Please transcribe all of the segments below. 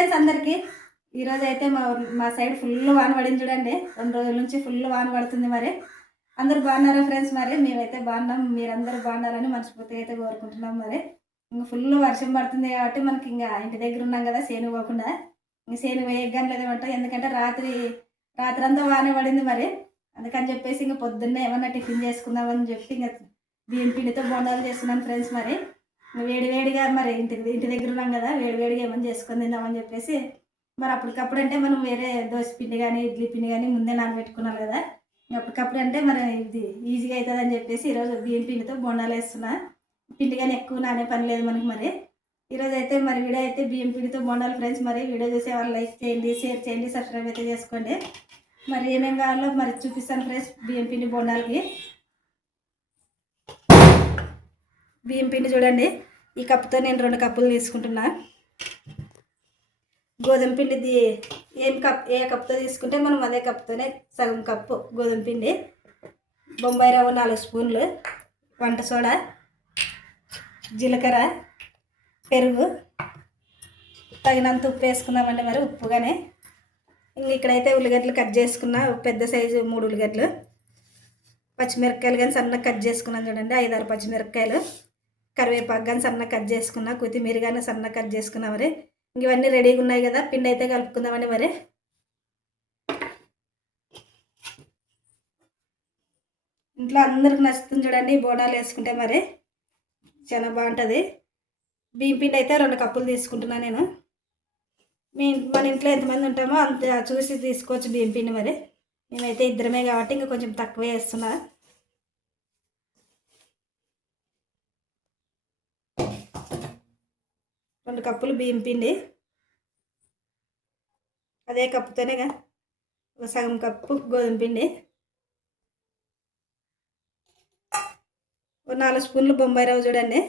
Friends అందరికీ. ఈరోజు అయితే మా మా సైడ్ ఫుల్ వాన పడింది చూడండి. రెండు రోజుల నుంచి ఫుల్ వాన పడుతుంది మరి. అందరు బాగున్నారా ఫ్రెండ్స్ మరి? మేమైతే బాగున్నాం. మీరందరూ బాగున్నారని మనస్ఫూర్తిగా అయితే కోరుకుంటున్నాం మరి. ఇంకా ఫుల్ వర్షం పడుతుంది కాబట్టి మనకి ఇంకా ఇంటి దగ్గర ఉన్నాం కదా సేను పోకుండా. ఇంక సేను వేయగానే లేదంట ఎందుకంటే రాత్రి రాత్రి అంతా వాన పడింది మరి. అందుకని చెప్పేసి ఇంకా పొద్దున్నే ఏమన్నా టిఫిన్ చేసుకుందామని చెప్పి ఇంకా బియ్యం పిండితో బొండాలు చేస్తున్నాను ఫ్రెండ్స్ మరి. వేడి వేడిగా మరి ఇంటి ఇంటి దగ్గర ఉన్నాం కదా వేడి వేడిగా ఏమని చేసుకొని తిందామని చెప్పేసి మరి అప్పటికప్పుడు అంటే మనం వేరే దోశ పిండి కానీ ఇడ్లీ పిండి కానీ ముందే నానబెట్టుకున్నాం కదా. అప్పటికప్పుడు అంటే మరి ఇది ఈజీగా అవుతుంది అని చెప్పేసి ఈరోజు బియ్యం పిండితో బొండాలు వేస్తున్నా. పిండి కానీ ఎక్కువ నానే పని లేదు మనకి మరి. ఈరోజు అయితే మరి వీడియో అయితే బియ్యం పిండితో బొండాలు ఫ్రెండ్స్ మరి వీడియో చూసే వాళ్ళు లైక్ చేయండి షేర్ చేయండి సబ్స్క్రైబ్ అయితే చేసుకోండి. మరి ఏమేమి కావాలో మరి చూపిస్తాను ఫ్రెండ్స్ బియ్యం పిండి బొండాలకి. బియ్యం పిండి చూడండి. ఈ కప్పుతో నేను రెండు కప్పులు తీసుకుంటున్నా. గోధుమ పిండిది ఏం కప్ ఏ కప్తో తీసుకుంటే మనం అదే కప్తోనే సగం కప్పు గోధుమ పిండి బొంబాయి రవ్వ నాలుగు స్పూన్లు వంట సోడా జీలకర్ర పెరుగు తగినంత ఉప్పు వేసుకుందామండి మరి ఉప్పుగానే. ఇంక ఇక్కడైతే ఉల్లిగడ్డలు కట్ చేసుకున్న పెద్ద సైజు మూడు ఉల్లిగడ్డలు. పచ్చిమిరపకాయలు కానీ సన్నగా కట్ చేసుకున్నాను చూడండి ఐదారు పచ్చిమిరపకాయలు. కరివేపాకు కానీ సన్నగా కట్ చేసుకున్నా కొత్తిమీర కానీ సన్నగా కట్ చేసుకున్నా మరి ఇవన్నీ రెడీగా ఉన్నాయి కదా పిండి అయితే కలుపుకుందామని మరి. ఇంట్లో అందరికి నచ్చుతుంది చూడండి బోనాలు వేసుకుంటే మరి చాలా బాగుంటుంది. బియ్యం పిండి అయితే రెండు కప్పులు తీసుకుంటున్నాను నేను. మీ మన ఇంట్లో ఎంతమంది ఉంటామో అంత చూసి తీసుకోవచ్చు బియ్యం పిండి మరి. మేమైతే ఇద్దరమే కాబట్టి ఇంకా కొంచెం తక్కువే వేస్తున్నా. రెండు కప్పులు బియ్యం పిండి. అదే కప్పుతోనే ఒక సగం కప్పు గోధుమ పిండి. ఒక నాలుగు స్పూన్లు బొంబాయి రవ్వ చూడండి.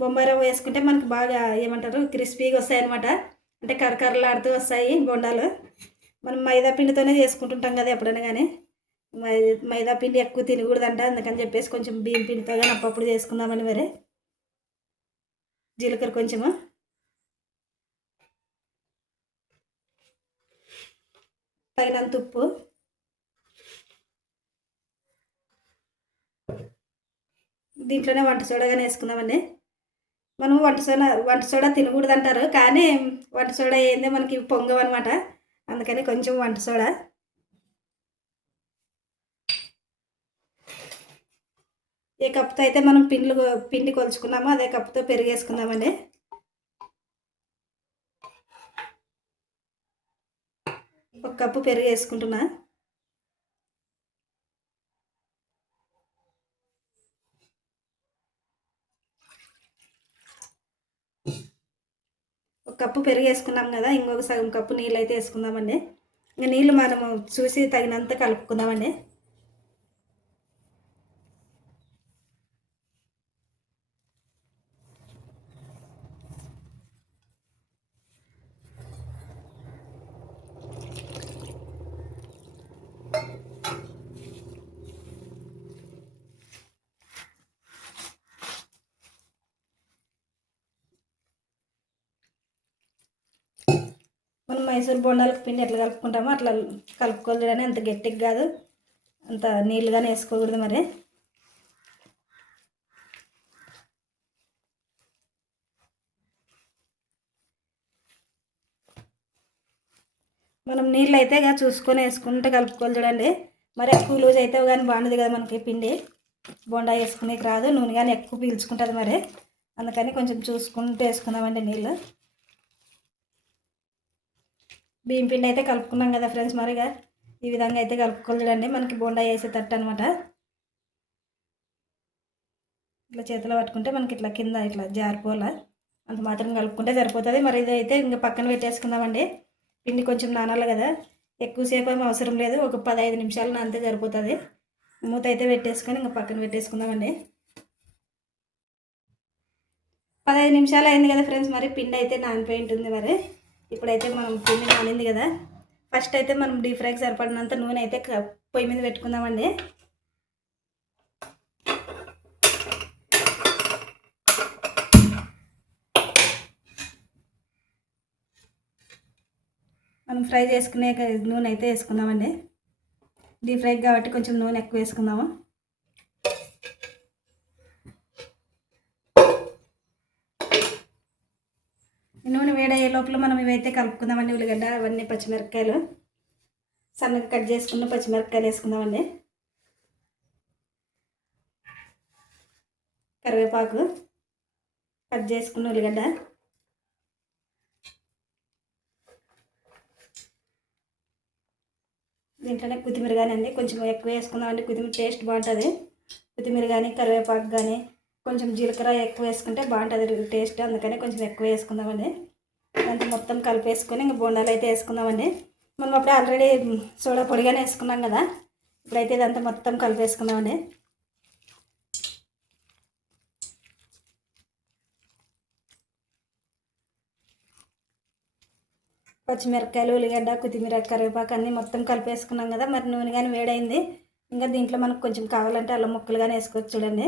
బొంబాయి రవ్వ వేసుకుంటే మనకు బాగా ఏమంటారు క్రిస్పీగా వస్తాయి అనమాట అంటే కరకరలాడుతూ వస్తాయి బొండాలు. మనం మైదా పిండితోనే చేసుకుంటుంటాం కదా ఎప్పుడైనా కానీ మైదా పిండి ఎక్కువ తినకూడదంట. అందుకని చెప్పేసి కొంచెం బియ్యం పిండితో కానీ అప్పుడప్పుడు చేసుకుందామని మరి. జీలకర్ర కొంచెము. పైన ఉప్పు. దీంట్లోనే వంట సోడాగానే వేసుకుందామండి మనం వంట సోడా వంట సోడా తినకూడదు అంటారు కానీ వంట సోడా ఏంది మనకి పొంగవన్నమాట. అందుకని కొంచెం వంట సోడా. ఏ కప్పుతో అయితే మనం పిండ్లు పిండి కొలుచుకున్నామో అదే కప్పుతో పెరిగేసుకుందామండి. ఒక కప్పు పెరుగు వేసుకుంటున్నా ఒక కప్పు పెరుగు వేసుకున్నాం కదా ఇంకొక సగం కప్పు నీళ్ళు అయితే వేసుకుందామండి. ఇంకా నీళ్ళు మనము చూసి తగినంత కలుపుకుందామండి. మైసూర్ బొండాలకు పిండి ఎట్లా కలుపుకుంటామో అట్లా కలుపుకోవాలి కానీ అంత గట్టిగా కాదు. అంత నీళ్ళుగానే వేసుకోకూడదు మరి. మనం నీళ్ళు అయితే ఇక చూసుకొని వేసుకుంటే కలుపుకోవాలి చూడండి. మరి ఎక్కువ లూజ్ అయితే కానీ బాగుండదు కదా మనకి పిండి. బొండా వేసుకునేకి రాదు. నూనె కానీ ఎక్కువ పీల్చుకుంటుంది మరి. అందుకని కొంచెం చూసుకుంటూ వేసుకుందామండి నీళ్ళు. బియ్యం పిండి అయితే కలుపుకున్నాం కదా ఫ్రెండ్స్ మరిగా ఈ విధంగా అయితే కలుపుకోలేదండి. మనకి బోండా వేసేటట్టు అనమాట ఇట్లా చేతిలో పట్టుకుంటే మనకి ఇట్లా కింద ఇట్లా జారిపోలా అంత మాత్రం కలుపుకుంటే సరిపోతుంది. మరి ఇది అయితే ఇంకా పక్కన పెట్టేసుకుందామండి. పిండి కొంచెం నానాలి కదా. ఎక్కువసేపు ఏమి అవసరం లేదు. ఒక పదహైదు నిమిషాలు నానితే సరిపోతుంది. మూత అయితే పెట్టేసుకొని ఇంకా పక్కన పెట్టేసుకుందామండి. పదహైదు నిమిషాలు అయింది కదా ఫ్రెండ్స్ మరి పిండి అయితే నానిపోయి ఉంటుంది మరి. ఇప్పుడైతే మనం పిండి నానింది కదా. ఫస్ట్ అయితే మనం డీప్ ఫ్రైకి సరిపడినంత నూనె అయితే పొయ్యి మీద పెట్టుకుందామండి. మనం ఫ్రై చేసుకునే నూనె అయితే వేసుకుందామండి. డీప్ ఫ్రై కాబట్టి కొంచెం నూనె ఎక్కువ వేసుకుందాము. మనం ఇవైతే కలుపుకుందామండి ఉల్లిగడ్డ అవన్నీ పచ్చిమిరపకాయలు. సన్నగా కట్ చేసుకున్న పచ్చిమిరపకాయలు వేసుకుందామండి. కరివేపాకు కట్ చేసుకున్న ఉల్లిగడ్డ. దీంట్లోనే కొత్తిమీర కానీ అండి కొంచెం ఎక్కువ వేసుకుందామండి. కొత్తిమీర టేస్ట్ బాగుంటుంది. కొత్తిమీర కానీ కరివేపాకు కానీ కొంచెం జీలకర్ర ఎక్కువ వేసుకుంటే బాగుంటుంది టేస్ట్. అందుకని కొంచెం ఎక్కువ వేసుకుందామండి. అంటే మొత్తం కలిపేసుకొని ఇంకా బోండాలు అయితే వేసుకుందామండి. మనం అప్పుడు ఆల్రెడీ సోడా పొడిగానే వేసుకున్నాం కదా. ఇప్పుడైతే ఇదంతా మొత్తం కలిపేసుకుందామండి. పచ్చిమిరపకాయలు ఉల్లిగడ్డ కొత్తిమీర కరివేపాకు అన్నీ మొత్తం కలిపేసుకున్నాం కదా. మరి నూనె కానీ వేడైంది. ఇంకా దీంట్లో మనకు కొంచెం కావాలంటే అల్లం ముక్కలు కానీ వేసుకోవచ్చు చూడండి.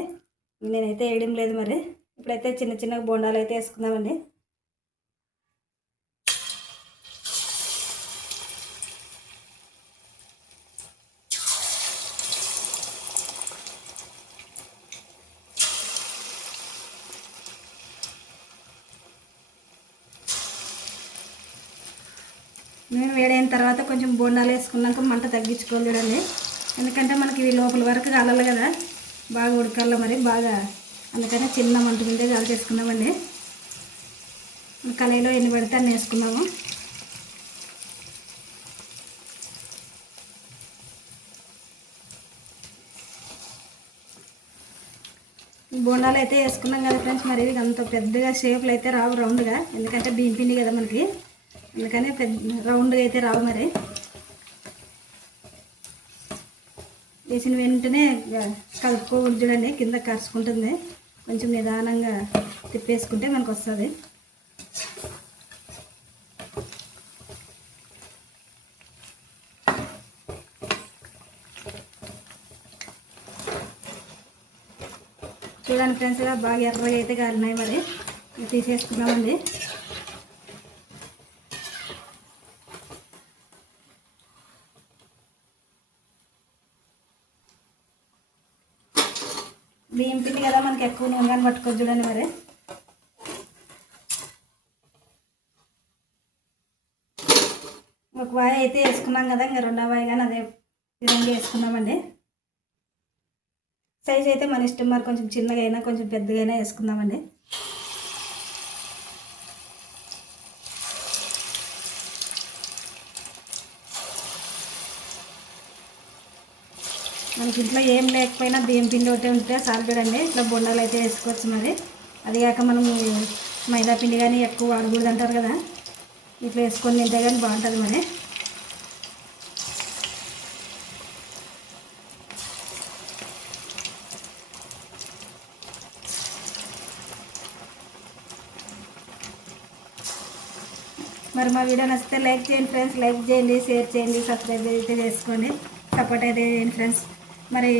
నేనైతే వేయడం లేదు మరి. ఇప్పుడైతే చిన్న చిన్న బోండాలు అయితే వేసుకుందామండి. మేము వేడైన తర్వాత కొంచెం బోండాలు వేసుకున్నాక మంట తగ్గించుకోవాలి చూడండి. ఎందుకంటే మనకి ఇవి లోపల వరకు కాలాలి కదా. బాగా ఉడకాలి మరి బాగా. అందుకని చిన్న మంట ముందే కాల్ చేసుకున్నామండి. కళాయిలో ఎన్ని పడితే అన్ని వేసుకున్నాము. బోండాలు అయితే వేసుకున్నాం కదా ఫ్రెండ్స్. మరి ఇవి అంత పెద్దగా షేప్లు అయితే రావు రౌండ్గా. ఎందుకంటే బియ్యం పిండి కదా మనకి. అందుకని పెద్ద రౌండ్గా అయితే రావు మరి. వేసిన వెంటనే కలుపుకోకూడదు చూడండి కింద కరుచుకుంటుంది. కొంచెం నిదానంగా తిప్పేసుకుంటే మనకు వస్తుంది. చూడండి ఫ్రెండ్స్ బాగా ఎర్రగా అయితే కాలినాయి మరి. తీసేసుకున్నామండి బియ్యం పిండి స్పూన్ మనకి కానీ పట్టుకోవచ్చు చూడండి మరి. ఒక వాయి అయితే వేసుకున్నాం కదా ఇంకా రెండో వాయి కానీ అదే విధంగా వేసుకున్నామండి. సైజ్ అయితే మన ఇష్టం మరి కొంచెం చిన్నగా అయినా కొంచెం పెద్దగా అయినా వేసుకుందామండి. మనకి ఇంట్లో ఏం లేకపోయినా బియ్యం పిండి ఒకటి ఉంటే చాలు ఇట్లా బొండాలు అయితే వేసుకోవచ్చు మరి. అది కాక మనం మైదా పిండి కానీ ఎక్కువ వాడకూడదు అంటారు కదా. ఇట్లా వేసుకొని తింటే కానీ బాగుంటుంది మరి. మరి మా వీడియో నచ్చితే లైక్ చేయండి ఫ్రెండ్స్. లైక్ చేయండి షేర్ చేయండి సబ్స్క్రైబ్ అయితే చేసుకోండి. సపోర్ట్ అయితే చేయండి ఫ్రెండ్స్. మరి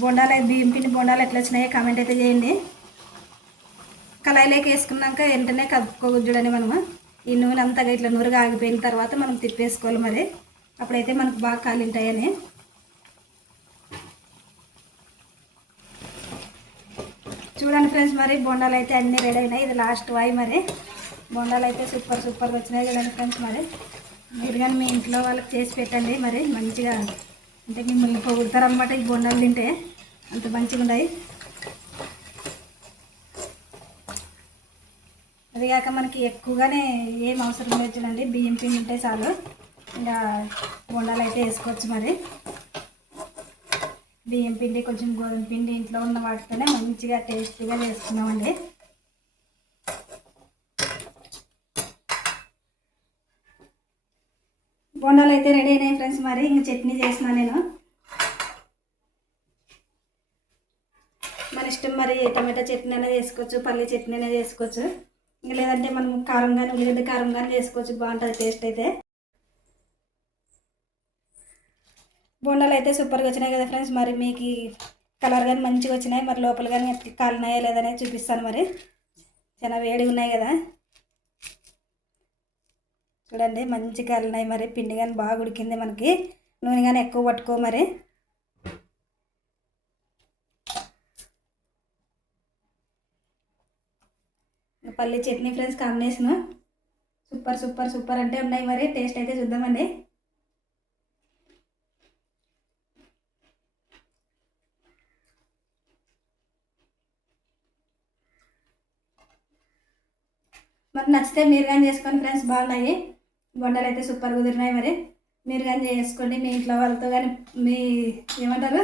బొండాలు బియ్యం పిండి బొండాలు ఎట్లా వచ్చినాయో కామెంట్ అయితే చేయండి. కళాయిలోకి వేసుకున్నాక వెంటనే కలుపుకోవద్దు చూడండి మనము. ఈ నూనె అంతగా ఇట్లా నూరుగా ఆగిపోయిన తర్వాత మనం తిప్పేసుకోవాలి మరి. అప్పుడైతే మనకు బాగా కాలింటాయని. చూడండి ఫ్రెండ్స్ మరి బొండాలు అయితే అన్నీ రెడీ అయినాయి. ఇది లాస్ట్ వాయి మరి. బొండాలు అయితే సూపర్ సూపర్గా వచ్చినాయి చూడండి ఫ్రెండ్స్ మరి. మీరు కానీ మీ ఇంట్లో వాళ్ళకి చేసి పెట్టండి మరి మంచిగా అంటే మిమ్మల్ని పొగుడతారనమాట ఈ బొండాలు తింటే. అంత మంచిగా ఉన్నాయి. అది కాక మనకి ఎక్కువగానే ఏం అవసరం లేదు చూడండి. బియ్యం పిండి ఉంటే చాలు. ఇంకా బొండాలు అయితే వేసుకోవచ్చు మరి. బియ్యం పిండి కొంచెం గోధుమ పిండి ఇంట్లో ఉన్న వాటితోనే మంచిగా టేస్టీగా చేసుకున్నామండి బొండాలు అయితే రెడీ అయినాయి ఫ్రెండ్స్ మరి ఇంక చట్నీ చేసిన నేను. మన ఇష్టం మరి టమాటా చట్నీ అయినా చేసుకోవచ్చు పల్లి చట్నీ అయినా చేసుకోవచ్చు. ఇంక లేదంటే మనం కారం కానీ ఉల్లిగడ్డ కారం కానీ చేసుకోవచ్చు బాగుంటుంది టేస్ట్ అయితే. బోండాలు అయితే సూపర్గా వచ్చినాయి కదా ఫ్రెండ్స్ మరి మీకు కలర్ కానీ మంచిగా వచ్చినాయి మరి లోపల కానీ కాలినాయా లేదనే చూపిస్తాను మరి. చాలా వేడిగా ఉన్నాయి కదా. చూడండి మంచి కాలినాయి మరి. పిండి కానీ బాగా ఉడికింది మనకి. నూనె కానీ ఎక్కువ పట్టుకో మరి. పల్లి chutney friends combination super super super అంటే ఉన్నాయి మరి. టేస్ట్ అయితే చూద్దామండి. మరి నచ్చితే మీరు కానీ చేసుకోండి ఫ్రెండ్స్ బాగున్నాయి. బొండలు అయితే సూపర్ కుదిరినాయి మరి. మీరు కానీ చేసుకోండి మీ ఇంట్లో వాళ్ళతో కానీ మీ ఏమంటారు?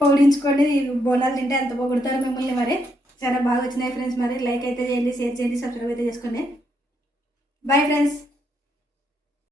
పొగిడించుకోండి బోనాలు తింటే ఎంత పొగుడతారు మిమ్మల్ని మరి. చాలా బాగా వచ్చినాయి ఫ్రెండ్స్ మరి. లైక్ అయితే చేయండి షేర్ చేయండి సబ్స్క్రైబ్ అయితే చేసుకోండి. Bye friends